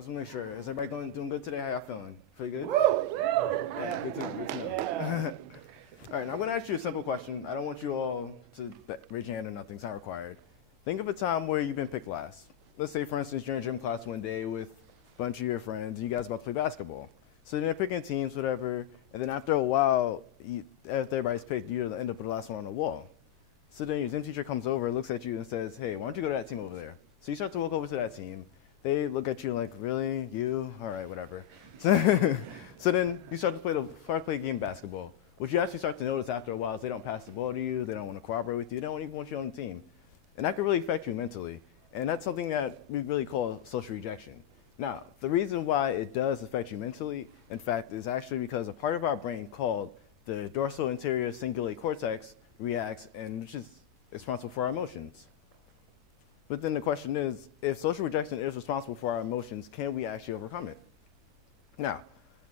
let's make sure. Is everybody doing good today? How y'all feeling? Pretty good? Woo! Yeah, good to know, good to know. Yeah. All right, now I'm going to ask you a simple question. I don't want you all to raise your hand or nothing. It's not required. Think of a time where you've been picked last. Let's say, for instance, you're in gym class one day with a bunch of your friends. You guys are about to play basketball. So they're picking teams, whatever, and then after a while, after everybody's picked, you end up with the last one on the wall. So then your gym teacher comes over, looks at you, and says, hey, why don't you go to that team over there? So you start to walk over to that team. They look at you like, really? You? All right, whatever. So then you start to play a game of basketball. What you actually start to notice after a while is they don't pass the ball to you, they don't want to cooperate with you, they don't even want you on the team. And that can really affect you mentally. And that's something that we really call social rejection. Now, the reason why it does affect you mentally, in fact, is actually because a part of our brain called the dorsal anterior cingulate cortex reacts, and which is responsible for our emotions. But then the question is, if social rejection is responsible for our emotions, can we actually overcome it? Now,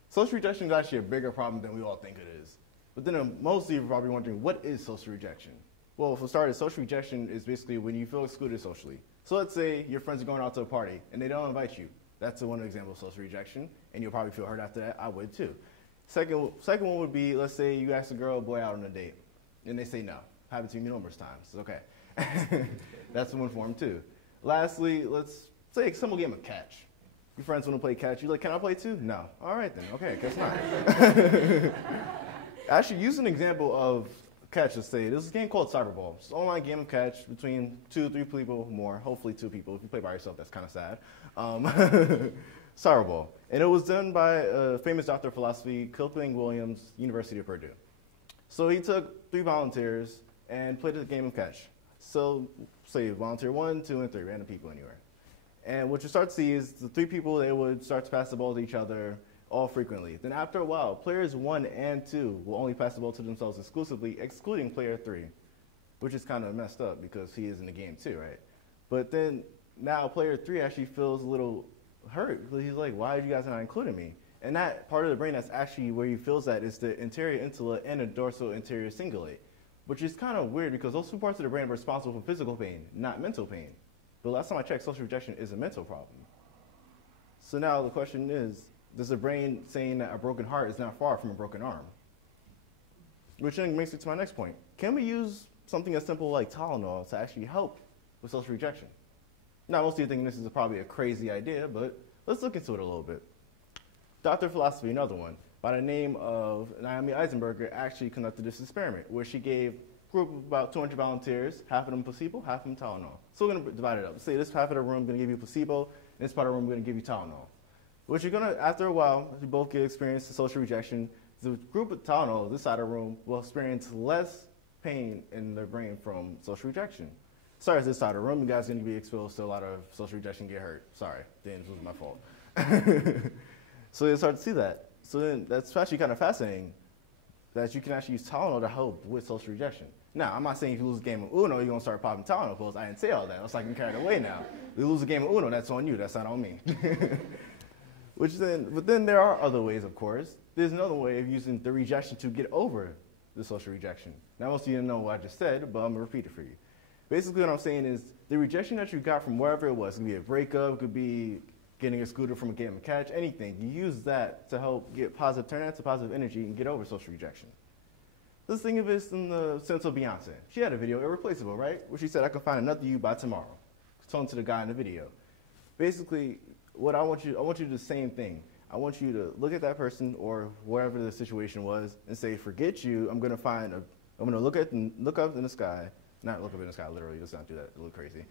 social rejection is actually a bigger problem than we all think it is. But then most of you are probably wondering, what is social rejection? Well, for starters, social rejection is basically when you feel excluded socially. So let's say your friends are going out to a party and they don't invite you. That's one example of social rejection, and you'll probably feel hurt after that. I would too. Second one would be, let's say you ask a girl or boy out on a date, and they say no. Happened to me numerous times. Okay. That's one form too. Lastly, let's say someone game of catch. Your friends want to play catch. You're like, can I play too? No. All right then. Okay, guess not. Actually, use an example of catch. Let's say this is a game called Cyberball. It's an online game of catch between 2 or 3 people more. Hopefully 2 people. If you play by yourself, that's kind of sad. Cyberball. And it was done by a famous doctor of philosophy, Kilping Williams, University of Purdue. So he took 3 volunteers and played a game of catch. So say volunteer 1, 2, and 3, random people anywhere. And what you start to see is the 3 people, they would start to pass the ball to each other all frequently. Then after a while, players 1 and 2 will only pass the ball to themselves exclusively, excluding player 3, which is kind of messed up because he is in the game too, right? But then now player 3 actually feels a little hurt. He's like, why did you guys not including me? And that part of the brain that's actually where he feels that is the anterior insula and the dorsal anterior cingulate, which is kind of weird because those 2 parts of the brain are responsible for physical pain, not mental pain. But last time I checked, social rejection is a mental problem. So now the question is the brain saying that a broken heart is not far from a broken arm? Which then makes it to my next point. Can we use something as simple like Tylenol to actually help with social rejection? Now, most of you think this is probably a crazy idea, but let's look into it a little bit. Dr. of Philosophy, another one, by the name of Naomi Eisenberger, actually conducted this experiment where she gave a group of about 200 volunteers, half of them placebo, half of them Tylenol. So we're going to divide it up. Say this half of the room is going to give you placebo, and this part of the room we're going to give you Tylenol. What you're going to, after a while, you both get experience social rejection. The group of Tylenol, this side of the room, will experience less pain in their brain from social rejection. Sorry, this side of the room, you guys are going to be exposed to a lot of social rejection, get hurt. Sorry, then it was my fault. So they start to see that. So then that's actually kind of fascinating that you can actually use Tylenol to help with social rejection. Now, I'm not saying if you lose a game of Uno, you're going to start popping Tylenol pills. I didn't say all that. It's like I'm carried away now. If you lose a game of Uno, that's on you. That's not on me. But then there are other ways, of course. There's another way of using the rejection to get over the social rejection. Now, most of you know what I just said, but I'm going to repeat it for you. Basically, what I'm saying is the rejection that you got from wherever it was, it could be a breakup, it could be getting excluded from a game of catch, anything. You use that to help get positive, turn that to positive energy and get over social rejection. Let's think of this in the sense of Beyonce. She had a video, Irreplaceable, right? Where she said, I can find another you by tomorrow. Talking to the guy in the video. Basically, what I want you to do the same thing. I want you to look at that person or wherever the situation was and say, forget you, I'm going to look up in the sky. Not look up in the sky, literally. Let's not do that. It look crazy.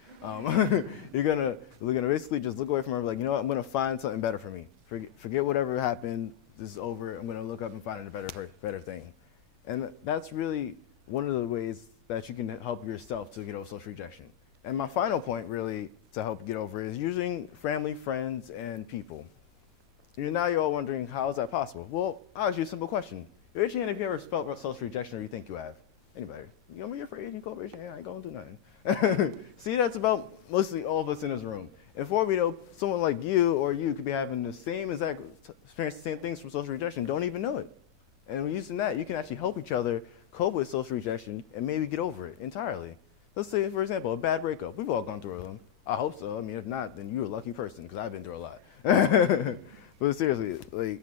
You're gonna basically just look away from her, like, you know what? I'm gonna find something better for me. Forget whatever happened. This is over. I'm gonna look up and find a better thing. And that's really one of the ways that you can help yourself to get over social rejection. And my final point, really, to help get over is using family, friends, and people. Now you're all wondering, how is that possible? Well, I'll ask you a simple question. Raise your hand if you ever felt social rejection or you think you have. Anybody? You're afraid, you go raise your hand, I ain't gonna do nothing. See, that's about mostly all of us in this room. And for we know, someone like you or you could be having the same exact experience, the same things from social rejection, don't even know it. And using that, you can actually help each other cope with social rejection and maybe get over it entirely. Let's say, for example, a bad breakup. We've all gone through them. I hope so. I mean, if not, then you're a lucky person because I've been through a lot. But seriously, like,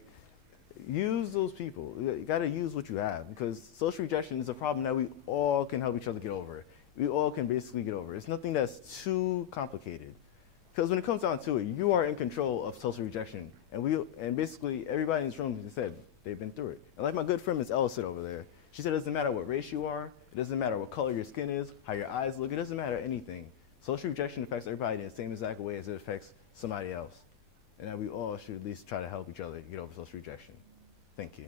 use those people. You got to use what you have, because social rejection is a problem that we all can help each other get over. We all can basically get over. It's nothing that's too complicated. Because when it comes down to it, you are in control of social rejection. And basically everybody in this room said they've been through it. And like my good friend Ms. Ellis said over there, she said it doesn't matter what race you are, it doesn't matter what color your skin is, how your eyes look, it doesn't matter anything. Social rejection affects everybody in the same exact way as it affects somebody else. And that we all should at least try to help each other get over social rejection. Thank you.